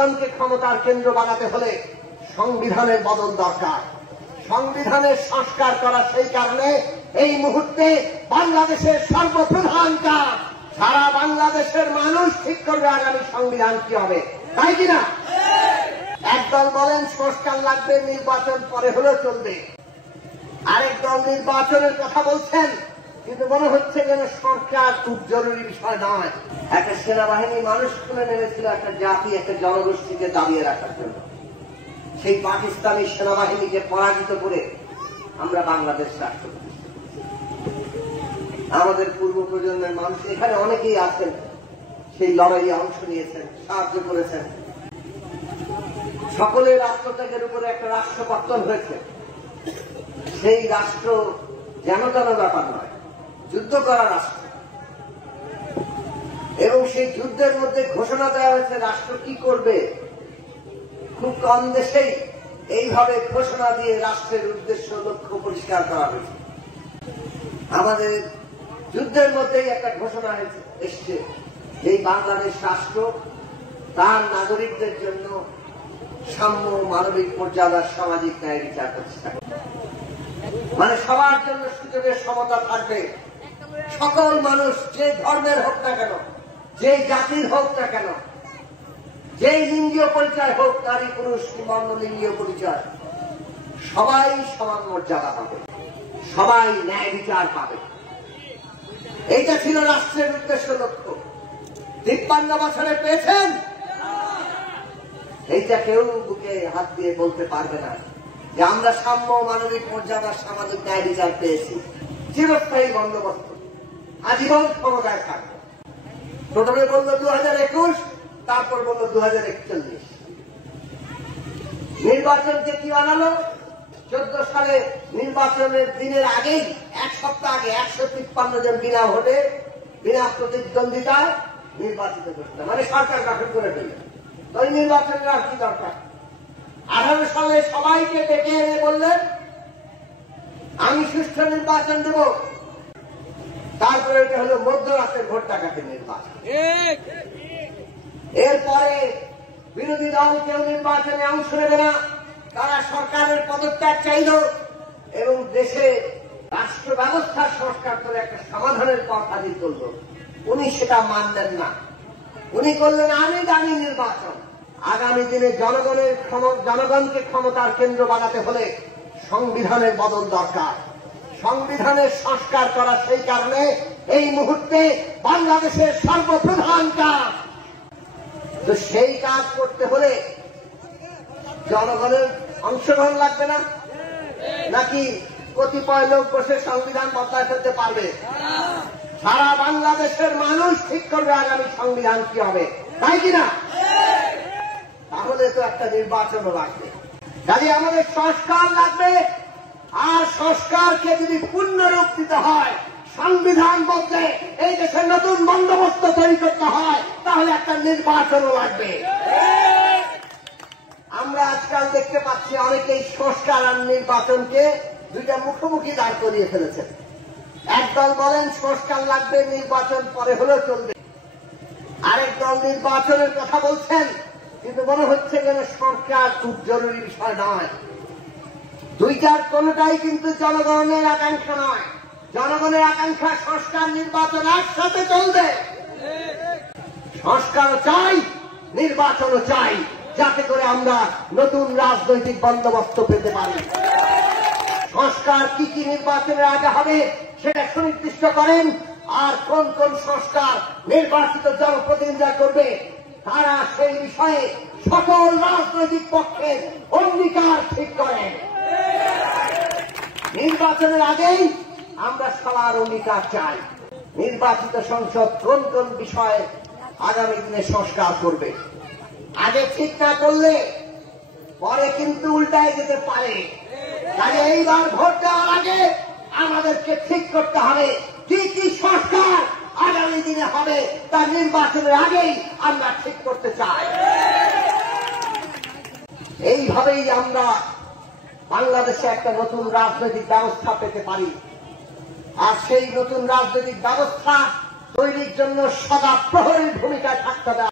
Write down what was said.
জনগণকে ক্ষমতার কেন্দ্র বানাতে হলে সংবিধানের বদল দরকার। সংবিধানের সংস্কার করা সেই কারণে এই মুহূর্তে বাংলাদেশের সর্বপ্রধান কাজ সারা বাংলাদেশের মানুষ ঠিক করবে আগামী সংবিধান কি হবে, তাই কিনা? একদল বলেন সংস্কার লাগবে, নির্বাচন পরে হলেও চলবে। আরেক দল নির্বাচনের কথা বলছেন, কিন্তু মনে হচ্ছে যেন সরকার খুব জরুরি বিষয় নয়। একটা সেনাবাহিনী মানুষ খুলে নেমেছিল একটা জাতি, একটা জনগোষ্ঠীকে দাবিয়ে রাখার জন্য। সেই পাকিস্তানি সেনাবাহিনীকে পরাজিত করে আমরা বাংলাদেশ রাষ্ট্র প্রতিষ্ঠা করেছি। আমাদের পূর্ব প্রজন্মের মানুষ এখানে অনেকেই আছেন, সেই লড়াইয়ে অংশ নিয়েছেন, সাহায্য করেছেন। সকলের রাষ্ট্রত্যাগের উপরে একটা রাষ্ট্র পতন হয়েছে। সেই রাষ্ট্র যেন তেন ব্যাপার নয়, যুদ্ধ করা রাষ্ট্র, এবং সেই যুদ্ধের মধ্যে ঘোষণা দেওয়া হয়েছে রাষ্ট্র কি করবে। খুব কম দেশেই এইভাবে ঘোষণা দিয়ে রাষ্ট্রের উদ্দেশ্য লক্ষ্য পরিষ্কার করা হয়েছে। আমাদের যুদ্ধের মধ্যেই একটা ঘোষণা এসছে, এই বাংলাদেশ রাষ্ট্র তার নাগরিকদের জন্য সাম্য, মানবিক মর্যাদা, সামাজিক ন্যায় বিচার প্রতিষ্ঠা করবে। মানে সবার জন্য সুযোগের সমতা থাকবে। সকল মানুষ, যে ধর্মের হোক না কেন, যে জাতির হোক না কেন, যে লিঙ্গীয় পরিচয় হোক, নারী পুরুষ কিংবা অন্য লিঙ্গীয় পরিচয়, সবাই সমান মর্যাদা পাবে, সবাই ন্যায় বিচার পাবে। এইটা ছিল রাষ্ট্রের উদ্দেশ্য লক্ষ্য। 53 বছরে পেয়েছেন? এইটা কেউ বুকে হাত দিয়ে বলতে পারবে না যে আমরা সাম্য, মানবিক মর্যাদা, সামাজিক ন্যায় বিচার পেয়েছি। চিরস্থায়ী বন্দোবস্ত, আজীবন ক্ষমতায় থাকবে। প্রথমে বললো 2021, তারপর বললো 2041। নির্বাচনকে কি বানালো? 14 সালে নির্বাচনের দিনের আগেই, এক সপ্তাহ আগে 153 জন বিনা ভোটে, বিনা প্রতিদ্বন্দ্বিতায় নির্বাচিত করতে, মানে সরকার গঠন করে ফেলবে। তো এই নির্বাচনের আর কি দরকার? 18 সালে সবাইকে ডেকে এনে বললেন আমি সুষ্ঠু নির্বাচন দেব। তারপরে এটা হলো মধ্যরাতের ভোট ডাকাতের নির্বাচন। এরপরে বিরোধী দল কেউ নির্বাচনে অংশ নেবে না, তারা সরকারের পদত্যাগ চাইল এবং দেশে রাষ্ট্র ব্যবস্থার সংস্কার করে একটা সমাধানের পথ হাজির করল। উনি সেটা মানলেন না। উনি করলেন আগামী নির্বাচন। আগামী দিনে জনগণকে ক্ষমতার কেন্দ্র বানাতে হলে সংবিধানের বদল দরকার। সংবিধানের সংস্কার করা সেই কারণে এই মুহূর্তে বাংলাদেশের সর্বপ্রধান কাজ। তো সেই কাজ করতে হলে জনগণের অংশগ্রহণ লাগবে না? নাকি কতিপয় লোক বসে সংবিধান বদলায় ফেলতে পারবে? সারা বাংলাদেশের মানুষ ঠিক করবে আগামী সংবিধান কি হবে, তাই কিনা? তাহলে তো একটা নির্বাচনও লাগবে। কাজে আমাদের সংস্কার লাগবে। আর সংস্কারকে যদি পূর্ণরূপ দিতে হয়, সংবিধান বদলে এই দেশের নতুন বন্দোবস্ত তৈরি করতে হয়, তাহলে একটা নির্বাচনও লাগবে। আমরা আজকাল দেখতে পাচ্ছি অনেকেই সংস্কার আর নির্বাচনকে দুইটা মুখোমুখি দাঁড় করিয়ে ফেলেছেন। একদল বলেন সংস্কার লাগবে, নির্বাচন পরে হলেও চলবে। আরেক দল নির্বাচনের কথা বলছেন, কিন্তু মনে হচ্ছে যেন সরকার খুব জরুরি বিষয় নয়। দুইটার কোনটাই কিন্তু জনগণের আকাঙ্ক্ষা নয়। জনগণের আকাঙ্ক্ষা সংস্কার, নির্বাচন একসাথে চলবে। সংস্কারও চাই, নির্বাচনও চাই, যাতে করে আমরা নতুন রাজনৈতিক বন্দোবস্ত পেতে পারি। সংস্কার কি কি নির্বাচনের আগে হবে সেটা সুনির্দিষ্ট করেন, আর কোন কোন সংস্কার নির্বাচিত জনপ্রতিনিধিরা করবে তারা সেই বিষয়ে সকল রাজনৈতিক পক্ষের অঙ্গীকার ঠিক করেন। নির্বাচনের আগেই আমরা সবার অঙ্গীকার চাই। নির্বাচিত সংসদ কোন কোন বিষয়ে আগামী দিনে সংস্কার করবে, আগে ঠিক না করলে পরে কিন্তু উল্টায় যেতে পারে। তাই এইবার ভোট দেওয়ার আগে আমাদেরকে ঠিক করতে হবে কি কি সংস্কার আগামী দিনে হবে, তার নির্বাচনের আগেই আমরা ঠিক করতে চাই। এইভাবেই আমরা বাংলাদেশে একটা নতুন রাজনৈতিক ব্যবস্থা পেতে পারি। আর সেই নতুন রাজনৈতিক ব্যবস্থা তৈরির জন্য সদা প্রহরীর ভূমিকায় থাকতে হবে।